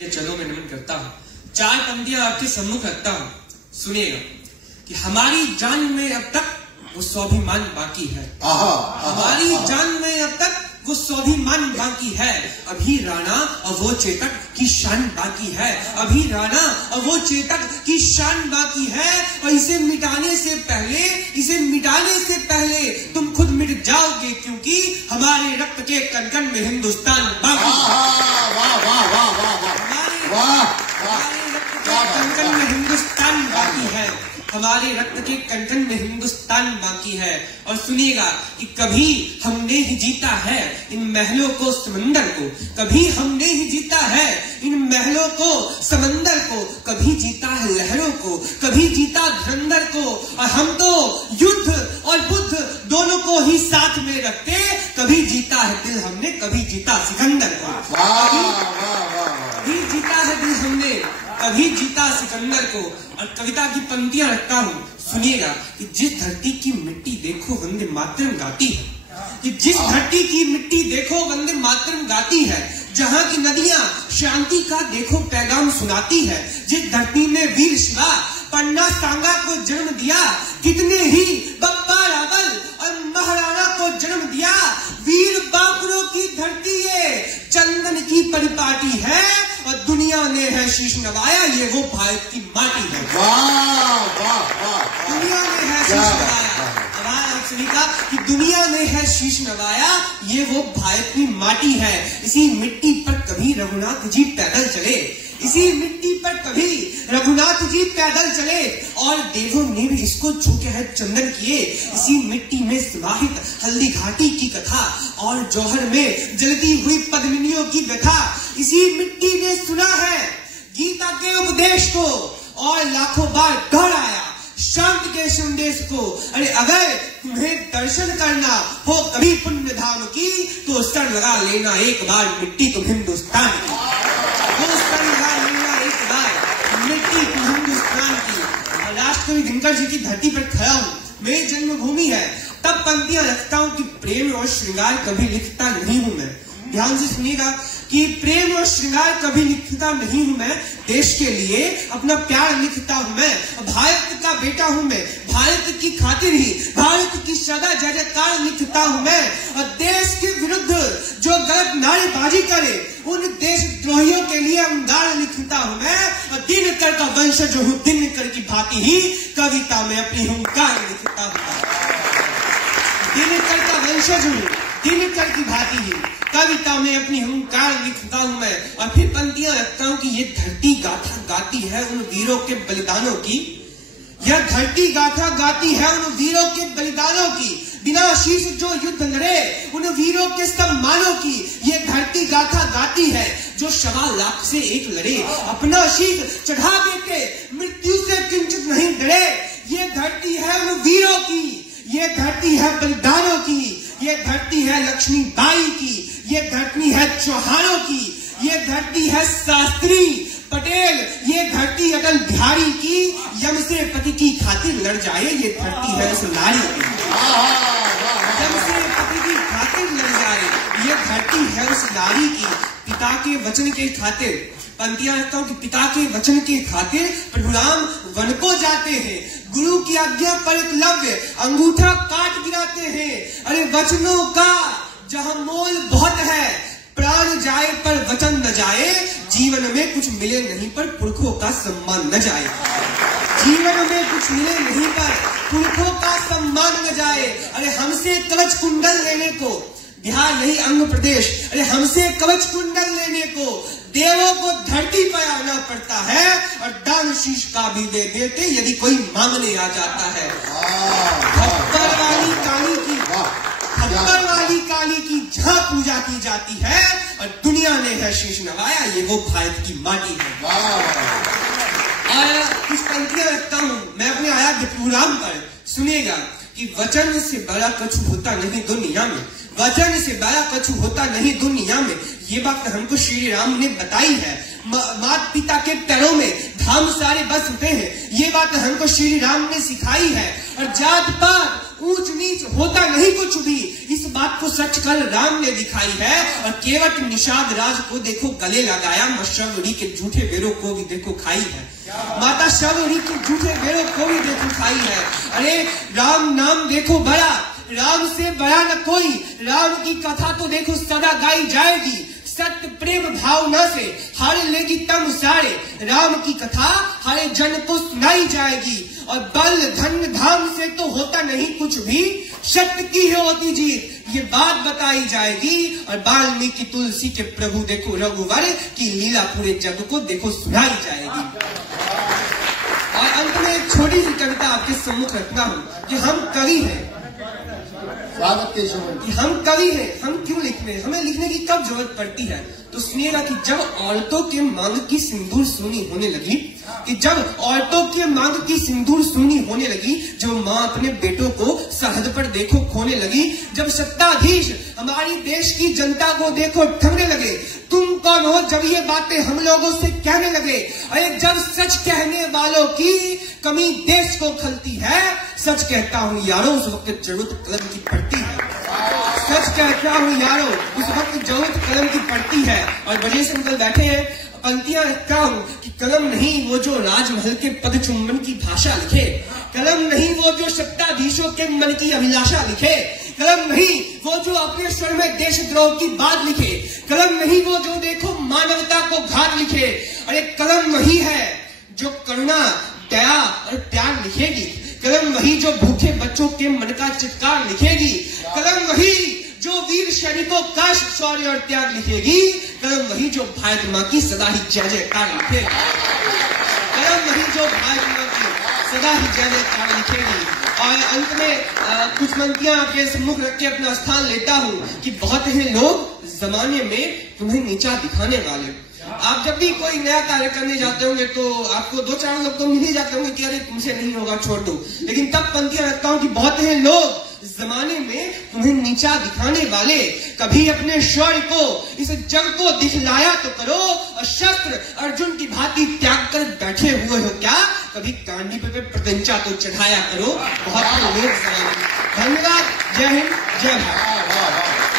चलो मैं नमन करता हूँ, चार पंक्तियां आपके सम्मुख रखता हूँ, सुनिएगा कि हमारी जान में अब तक वो स्वाभिमान बाकी है। हमारी जान में अब तक वो स्वाभिमान बाकी है। अभी राणा और वो चेतक की शान बाकी है। अभी राणा और वो चेतक की शान बाकी है। और इसे मिटाने से पहले तुम खुद मिट जाओगे, क्योंकि हमारे रक्त के कण-कण में हिंदुस्तान बाकी है। हमारे रक्त के कण-कण में हिंदुस्तान बाकी है। हमारे रक्त के कण-कण में हिंदुस्तान बाकी है। और सुनिएगा कि कभी हमने ही जीता है इन महलों को समंदर को, कभी हमने ही जीता है इन महलों को समंदर को, कभी जीता है लहरों को, कभी जीता धुरंधर को। और हम तो युद्ध और बुद्ध दोनों को ही साथ में रखते, कभी जीता है दिल हमने, कभी जीता सिकंदर को। कभी जीता है दिल हमने, कभी जीता सिकंदर को। और कविता की पंक्तियां रखता हूँ, सुनिएगा कि जिस धरती की मिट्टी देखो वंदे मातरम गाती है, कि जिस धरती की मिट्टी देखो वंदे मातरम गाती है, जहाँ की नदियां शांति का देखो पैगाम सुनाती है, जिस धरती ने वीर शिवा पन्ना सांगा को जन्म दिया, कितने ही बप्पा रावल और महाराणा को जन्म दिया, वीर बाबरों की धरती ये चंदन की परिपाटी है। और दुनिया ने है शीश नवाया, ये वो भारत की माटी है। दुनिया ने है शीश नवाया, आप सभी का कि दुनिया ने है शीश नवाया, ये वो भारत की माटी है। इसी मिट्टी पर कभी रघुनाथ जी पैदल चले, इसी मिट्टी पर कभी रघुनाथ जी पैदल चले, और देवों ने भी इसको छू के है चंदन किए। इसी मिट्टी में समाहित हल्दी घाटी की कथा और जौहर में जलती हुई पद्मिनियों की व्यथा, इसी मिट्टी ने सुना है गीता के उपदेश को और लाखों बार दोहराया शांति के संदेश को। अरे अगर तुम्हें दर्शन करना हो कभी पुण्य धाम की, तो सर लगा लेना एक बार मिट्टी तुम हिंदुस्तान की, तो सर लगा लेना एक बार मिट्टी तुम हिंदुस्तान की। राष्ट्रकवि दिनकर जी की धरती पर खड़ा हूँ, मेरी जन्मभूमि है, तब पंक्तियां रखता हूँ कि प्रेम और श्रृंगार कभी लिखता नहीं हूँ मैं। ध्यान से सुनिएगा कि प्रेम और श्रृंगार कभी लिखता नहीं हूं मैं, देश के लिए अपना प्यार लिखता हूं मैं, भारत का बेटा हूं मैं, भारत की खातिर ही भारत की सदा जय जयकार लिखता हूं मैं। और देश के विरुद्ध जो गलत नारेबाजी करे उन देशद्रोहियों के लिए अंगार लिखता हूं मैं। और दिनकर का वंशज हूं, दिनकर की भांति ही कविता में अपनी हुंकार लिखता हूं। दिनकर का वंशज हूं, दिनकर की भांति ही कविता में अपनी हुंकार लिखता हूं मैं। और फिर पंक्तियां रखता हूं कि ये धरती गाथा गाती है उन वीरों के बलिदानों की, यह धरती गाथा गाती है उन वीरों के बलिदानों की, बिना शीश जो युद्ध लड़े उन वीरों के सम्मानों की। ये धरती गाथा गाती है जो 1.25 लाख से एक लड़े, अपना शीश चढ़ा देते मृत्यु से किंचित नहीं डरे। ये धरती है उन वीरों की, ये धरती है बलिदानों की, ये धरती है लक्ष्मीबाई की, ये धरती है चौहानों की, ये धरती है शास्त्री पटेल, ये धरती अटल बिहारी की, यम से पति की खातिर लड़ जाए ये धरती है उस नारी की, यम से पति की खातिर लड़ जाए ये धरती है उस नारी की। पिता के वचन के खातिर पंक्तियां रखता हूं कि पिता के वचन के खातिर प्रभु राम वन को जाते हैं, गुरु की आज्ञा पर एकलव्य अंगूठा काट गिराते हैं। अरे वचनों का जहां मोल बहुत है, प्राण जाए पर वचन न जाए, जीवन में कुछ मिले नहीं पर पुरखों का सम्मान न जाए, जीवन में कुछ मिले नहीं पर पुरखों का सम्मान न जाए। अरे हमसे कवच कुंडल लेने को बिहार नहीं अंग प्रदेश, अरे हमसे कवच कुंडल लेने को देवों को धरती पर आना पड़ता है, और दान शीश का भी दे देते यदि कोई मांगने आ जाता है। खप्पर वाली काली की, खप्पर वाली काली की जहां पूजा की जाती है और दुनिया ने है शीश नवाया, ये वो भारत की माटी है। आया कुछ पंक्तियां रखता हूं मैं अपने आया विपुराम पर, सुनिएगा कि वचन से बड़ा कछु होता नहीं दुनिया में, वचन से बड़ा कछु होता नहीं दुनिया में। ये बात हमको श्री राम ने बताई है, माता पिता के पैरों में धाम सारे बस उठे हैं, ये बात हमको श्री राम ने सिखाई है। और जात पात ऊंच नीच होता नहीं कुछ भी। इस बात को सच कल राम ने दिखाई है। और केवट निषाद राज को देखो गले लगाया, शबरी के झूठे बेरों को भी देखो खाई है। माता शबरी के झूठे बेरों को भी देखो खाई है। अरे राम नाम देखो बड़ा, राम से बड़ा न कोई। राम की कथा तो देखो सदा गाई जाएगी, सत्य प्रेम भावना से हर लेगी तम सारे। राम की कथा हर जन को सुनाई जाएगी। और बल धन धाम से तो होता नहीं कुछ भी, सत्य की है होती जीत, ये बात बताई जाएगी। और वाल्मीकि तुलसी के प्रभु देखो रघुवर की लीला पूरे जग को देखो सुनाई जाएगी। और अंत में एक छोटी सी कविता आपके सम्मुख रखता हूँ कि हम कवि हैं, कि हम कवि हैं, हम क्यों लिख रहे हैं, हमें लिखने की कब जरूरत पड़ती है। तो सुनिएगा कि जब औरतों के मांग की सिंदूर सूनी होने लगी, कि जब औरतों के मांग की सिंदूर सूनी होने लगी, जब माँ अपने बेटों को सरहद पर देखो खोने लगी, जब सत्ताधीश हमारी देश की जनता को देखो ठगने लगे, तुम कौन हो जब ये बातें हम लोगों से कहने लगे। अरे जब सच कहने वालों की कमी देश को खलती है, सच कहता हूँ यारों उस वक्त जरूरत कलम की पड़ती है। सच कहता हूँ यारों उस वक्त जरूरत कलम की पड़ती है। और बड़े से अंकल बैठे हैं, पंक्तियां लिखता हूँ कि कलम नहीं वो जो राजमहल के पद चुंबन की भाषा लिखे, कलम नहीं वो जो सत्ताधीशों के मन की अभिलाषा लिखे, कलम नहीं वो जो अपने स्वर में देशद्रोह की बात लिखे, कलम नहीं वो जो देखो मानवता को घात लिखे। अरे कलम वही है जो करुणा दया और प्यार लिखेगी, कलम वही जो भूखे बच्चों के मन का चित्कार लिखेगी, कलम वही जो वीर सैनिकों का शौर्य और त्याग लिखेगी, कलम वही जो भारत माँ की सदा ही जय जयकार लिखेगी, कलम वही जो भारत माँ की सदा ही जय जयकार लिखेगी। और अंत में कुछ पंक्तियां आपके सम्मुख रख के अपना स्थान लेता हूँ कि बहुत हैं लोग जमाने में तुम्हें नीचा दिखाने वाले। आप जब भी कोई नया कार्य करने जाते होंगे तो आपको दो चार लोग तो मिल ही जाते होंगे कि अरे तुमसे नहीं होगा छोड़ दो, लेकिन तब पंक्तियां रखता हूँ कि बहुत हैं लोग जमाने में तुम्हें नीचा दिखाने वाले, कभी अपने शौर्य को इस जग को दिखलाया तो करो, और शस्त्र अर्जुन की भांति त्याग कर बैठे हुए हो क्या, कभी कांडी पे प्रत्यंचा तो चढ़ाया करो। बहुत लोग धन्यवाद। जय हिंद, जय भारत।